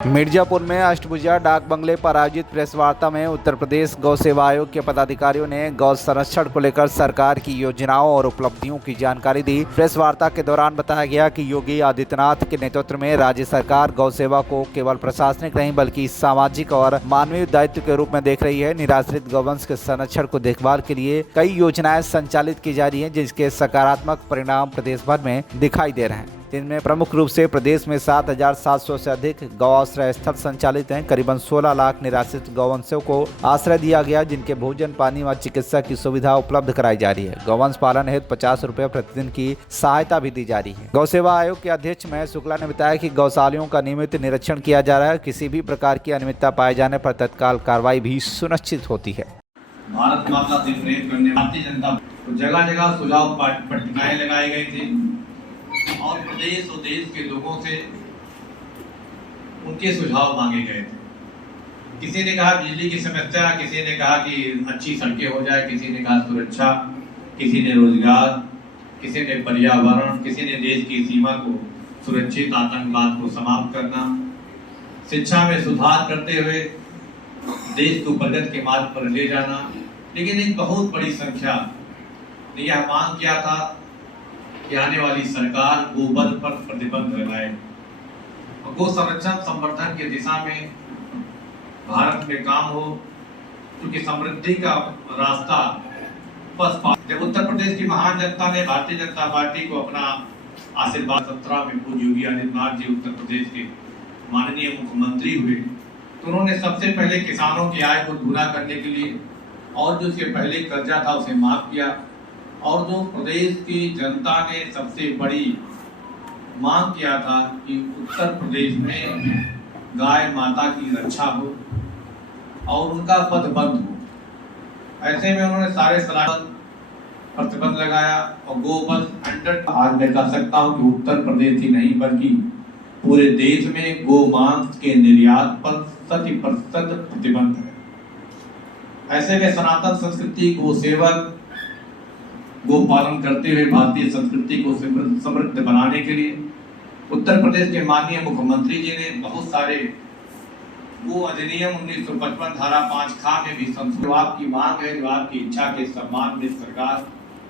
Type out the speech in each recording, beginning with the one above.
मिर्जापुर में अष्टभुजा डाक बंगले पर आयोजित प्रेस वार्ता में उत्तर प्रदेश गौ सेवा आयोग के पदाधिकारियों ने गौ संरक्षण को लेकर सरकार की योजनाओं और उपलब्धियों की जानकारी दी। प्रेस वार्ता के दौरान बताया गया कि योगी आदित्यनाथ के नेतृत्व में राज्य सरकार गौ सेवा को केवल प्रशासनिक नहीं बल्कि सामाजिक और मानवीय दायित्व के रूप में देख रही है। निराश्रित गौवंश के संरक्षण को देखभाल के लिए कई योजनाएं संचालित की जा रही है, जिसके सकारात्मक परिणाम प्रदेश भर में दिखाई दे रहे हैं। जिनमें प्रमुख रूप से प्रदेश में 7,700 से अधिक गौ आश्रय स्थल संचालित हैं। करीबन 16 लाख निराश्रित गौवंशों को आश्रय दिया गया, जिनके भोजन, पानी व चिकित्सा की सुविधा उपलब्ध कराई जा रही है। गौवंश पालन हेतु 50 रुपये प्रतिदिन की सहायता भी दी जा रही है। गौ सेवा आयोग के अध्यक्ष महेश शुक्ला ने बताया कि गौशालाओं का नियमित निरीक्षण किया जा रहा है। किसी भी प्रकार की अनियमितता पाए जाने पर तत्काल कार्रवाई भी सुनिश्चित होती है। भारत माता से प्रेम करने भारतीय जनता जगह जगह सुझाव पट्टिकाएं लगाई गई थी और प्रदेश और देश के लोगों से उनके सुझाव मांगे गए थे। किसी ने कहा बिजली की समस्या, किसी ने कहा कि अच्छी सड़कें हो जाए, किसी ने कहा सुरक्षा, किसी ने रोजगार, किसी ने पर्यावरण, किसी ने देश की सीमा को सुरक्षित, आतंकवाद को समाप्त करना, शिक्षा में सुधार करते हुए देश को प्रगति के मार्ग पर ले जाना। लेकिन एक बहुत बड़ी संख्या ने यह मांग किया था कि आने वाली सरकार गोवध पर प्रतिबंध लगाए और गो संरक्षण संवर्धन की दिशा में भारत में काम हो, क्योंकि समृद्धि का रास्ता स्पष्ट। जब उत्तर प्रदेश की महान जनता ने भारतीय जनता पार्टी को अपना आशीर्वाद 17 में पूज्य योगी आदित्यनाथ जी उत्तर प्रदेश के माननीय मुख्यमंत्री हुए, तो उन्होंने सबसे पहले किसानों की आय को दूना करने के लिए और जो उसके पहले कर्जा था उसे माफ किया, और जो प्रदेश की जनता ने सबसे बड़ी मांग किया था कि उत्तर प्रदेश में गाय माता की रक्षा हो और उनका वध बंद हो। ऐसे में उन्होंने सारे सलाह प्रतिबंध लगाया और गोवध 100। आज मैं कह सकता हूं कि उत्तर प्रदेश ही नहीं बल्कि पूरे देश में गो मांस के निर्यात पर 100% प्रतिबंध है। ऐसे में सनातन संस्कृति, गो सेवक, गो पालन करते हुए भारतीय संस्कृति को समृद्ध बनाने के लिए उत्तर प्रदेश के माननीय मुख्यमंत्री जी ने बहुत सारे गो अधिनियम 1955 धारा 5 में भी संशोधन। आपकी मांग है, जो आपकी इच्छा के सम्मान में सरकार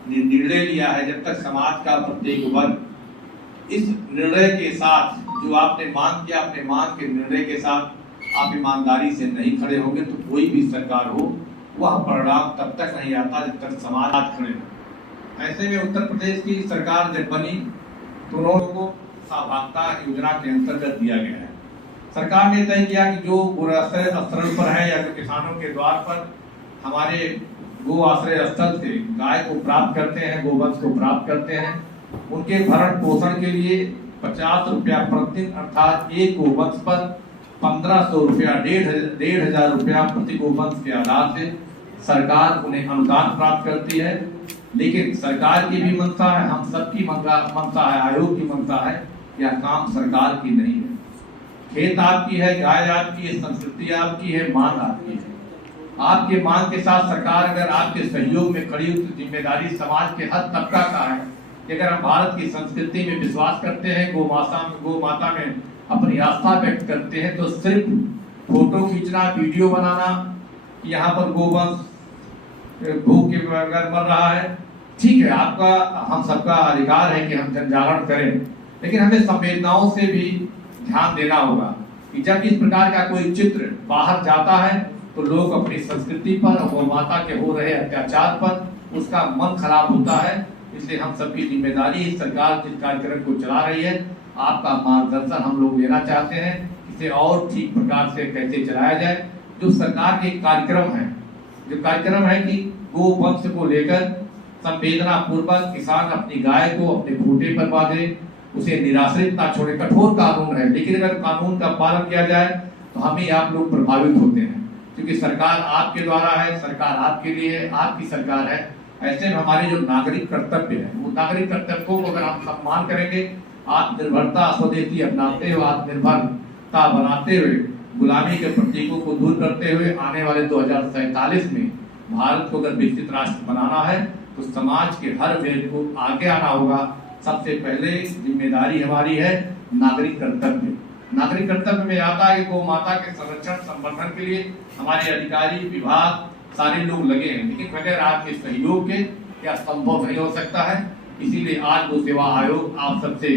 ने निर्णय लिया है। जब तक समाज का प्रत्येक वर्ग इस निर्णय के साथ जो आपने मांग किया, अपने मांग के निर्णय के साथ आप ईमानदारी से नहीं खड़े होंगे तो कोई भी सरकार हो वह परिणाम तब तक नहीं आता जब तक समाज खड़े हो। ऐसे में उत्तर प्रदेश की सरकार जब बनी तो उन्होंने को सहभागिता योजना के अंतर्गत दिया गया है। सरकार ने तय किया कि जो गो आश्रय स्थल पर है या जो किसानों के द्वार पर हमारे गो आश्रय स्थल से गाय को प्राप्त करते हैं, गोवंश को प्राप्त करते हैं, उनके भरण पोषण के लिए 50 रुपया प्रतिदिन अर्थात एक गोवंश पर 1500 रुपया, 1,500 रुपया प्रति गोवंश के आधार से सरकार उन्हें अनुदान प्राप्त करती है। लेकिन सरकार की भी मंशा है, हम सबकी मंशा है, आयोग की मंशा है, यह काम सरकार की नहीं है। खेत आपकी है, गाय आपकी है, संस्कृति आपकी है, मांग आपकी है। आपके मांग के साथ सरकार अगर आपके सहयोग में खड़ी हो तो जिम्मेदारी समाज के हर तबका का है कि अगर हम भारत की संस्कृति में विश्वास करते हैं, गौ माता में अपनी आस्था व्यक्त करते हैं, तो सिर्फ फोटो खींचना, वीडियो बनाना, यहाँ पर गोवंश भूख के बगैर मर रहा है, ठीक है, आपका हम सबका अधिकार है कि हम जनजागरण करें, लेकिन हमें संवेदनाओं से भी ध्यान देना होगा कि जब इस प्रकार का कोई चित्र बाहर जाता है तो लोग अपनी संस्कृति पर और माता के हो रहे अत्याचार पर उसका मन खराब होता है। इसलिए हम सबकी जिम्मेदारी है, सरकार जिस कार्यक्रम को चला रही है, आपका मार्गदर्शन हम लोग लेना चाहते हैं, इसे और ठीक प्रकार से कैसे चलाया जाए। जो सरकार के कार्यक्रम है, जो कार्यक्रम है कि गो वंश को लेकर संवेदना पूर्वक किसान अपनी गाय को अपने खूंटे पर बांधे, उसे निराश्रित ना छोड़े। कठोर कानून है, लेकिन अगर कानून का पालन किया जाए तो हम ही आप लोग प्रभावित होते हैं, क्योंकि सरकार आपके द्वारा है, सरकार आपके लिए है, आपकी सरकार है। ऐसे में हमारे जो नागरिक कर्तव्य है, वो नागरिक कर्तव्यों को अगर हम सम्मान करेंगे, आत्मनिर्भरता, स्वदेशी अपनाते हुए, आत्मनिर्भरता बनाते हुए, गुलामी के प्रतीकों को दूर करते हुए आने वाले 2047 में भारत को अगर विकसित राष्ट्र बनाना है तो समाज के हर वर्ग को आगे आना होगा। सबसे पहले जिम्मेदारी हमारी है नागरिक कर्तव्य। नागरिक कर्तव्य में आता है कि गौ माता के संरक्षण संवर्धन के लिए हमारे अधिकारी विभाग सारे लोग लगे हैं, लेकिन बगैर आपके सहयोग के यह संभव नहीं हो सकता है। इसीलिए आज गौ सेवा आयोग आप सबसे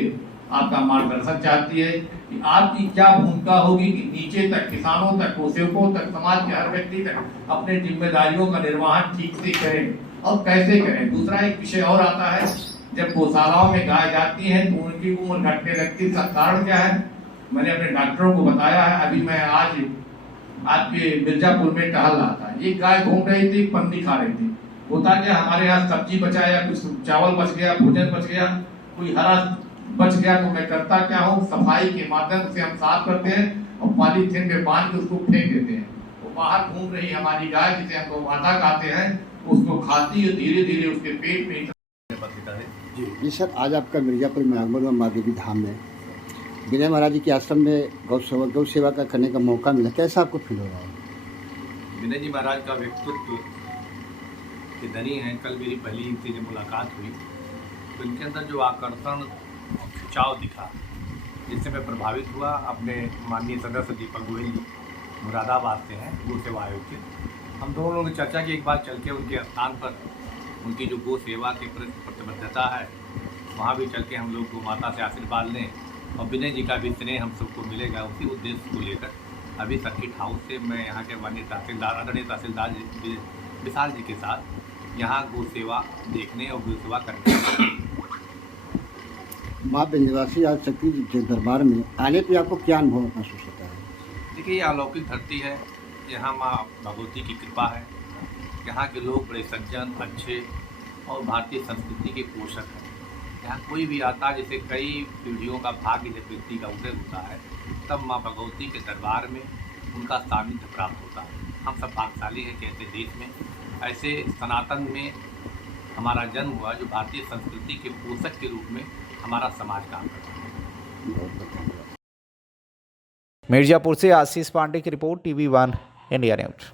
आपका मार्गदर्शन चाहती है कि आपकी क्या भूमिका होगी कि नीचे तक किसानों तक गोसेवकों तक समाज के हर व्यक्ति तक अपने जिम्मेदारियों का निर्वहन ठीक से करें और कैसे करें। दूसरा एक विषय और आता है, जब गौशालाओं में गाय जाती है तो उनकी उम्र घटने लगती है, इसका कारण क्या है मैंने अपने डॉक्टरों को बताया है। अभी मैं आज आपके मिर्जापुर में टहल रहा था, एक गाय घूम रही थी, पन्नी खा रही थी। होता क्या हमारे यहाँ सब्जी बचा या कुछ चावल बच गया, भोजन बच गया, कोई हरा बच गया तो मैं करता क्या हूँ, सफाई के माध्यम से हम साफ करते हैं और पॉलीथीन में बांध के उसको फेंक देते हैं। वो बाहर घूम रही हमारी गाय जिसे हम गौ माता कहते हैं उसको खाती है, धीरे धीरे उसके पेट में जी सर, आज आपका मिर्जापुर में आगमन हुआ माँ देवी धाम में विनय महाराज जी के आश्रम में गौ सेवा का करने का मौका मिला, कैसा आपको फील हो रहा है? विनय जी महाराज का व्यक्तित्व के धनी हैं। कल मेरी पहली इनसे जब मुलाकात हुई तो इनके अंदर जो आकर्षण और खिंचाव दिखा जिससे मैं प्रभावित हुआ। अपने माननीय सदस्य दीपक गोयल जी मुरादाबाद से हैं, गौ सेवा आयोग के। हम दोनों लोगों ने चर्चा की एक बार चल के उनके स्थान पर उनकी जो गौ सेवा के प्रति प्रतिबद्धता है वहाँ भी चल के हम लोग गौ माता से आशीर्वाद लें और विनय जी का भी स्नेह हम सबको मिलेगा। उसी उद्देश्य को लेकर अभी सर्किट हाउस से मैं यहाँ के माननीय तहसीलदार आदरणीय तहसीलदार विशाल जी के साथ यहाँ गौ सेवा देखने और गौ सेवा करने माँ विंध्यवासिनी आज शक्ति के दरबार में आने पे आपको क्या अनुभव महसूस होता है? देखिए, ये अलौकिक धरती है, यहाँ माँ भगवती की कृपा है। यहाँ के लोग बड़े सज्जन, अच्छे और भारतीय संस्कृति के पोषक हैं। यहाँ कोई भी आता, जैसे कई पीढ़ियों का भाग्य जब व्यक्ति का उदय होता है तब माँ भगवती के दरबार में उनका सानिध्य प्राप्त होता है। हम सब भाग्यशाली हैं कि ऐसे देश में, ऐसे सनातन में हमारा जन्म हुआ जो भारतीय संस्कृति के पोषक के रूप में हमारा समाज काम करता है। मिर्जापुर से आशीष पांडे की रिपोर्ट, TV1 इंडिया न्यूज।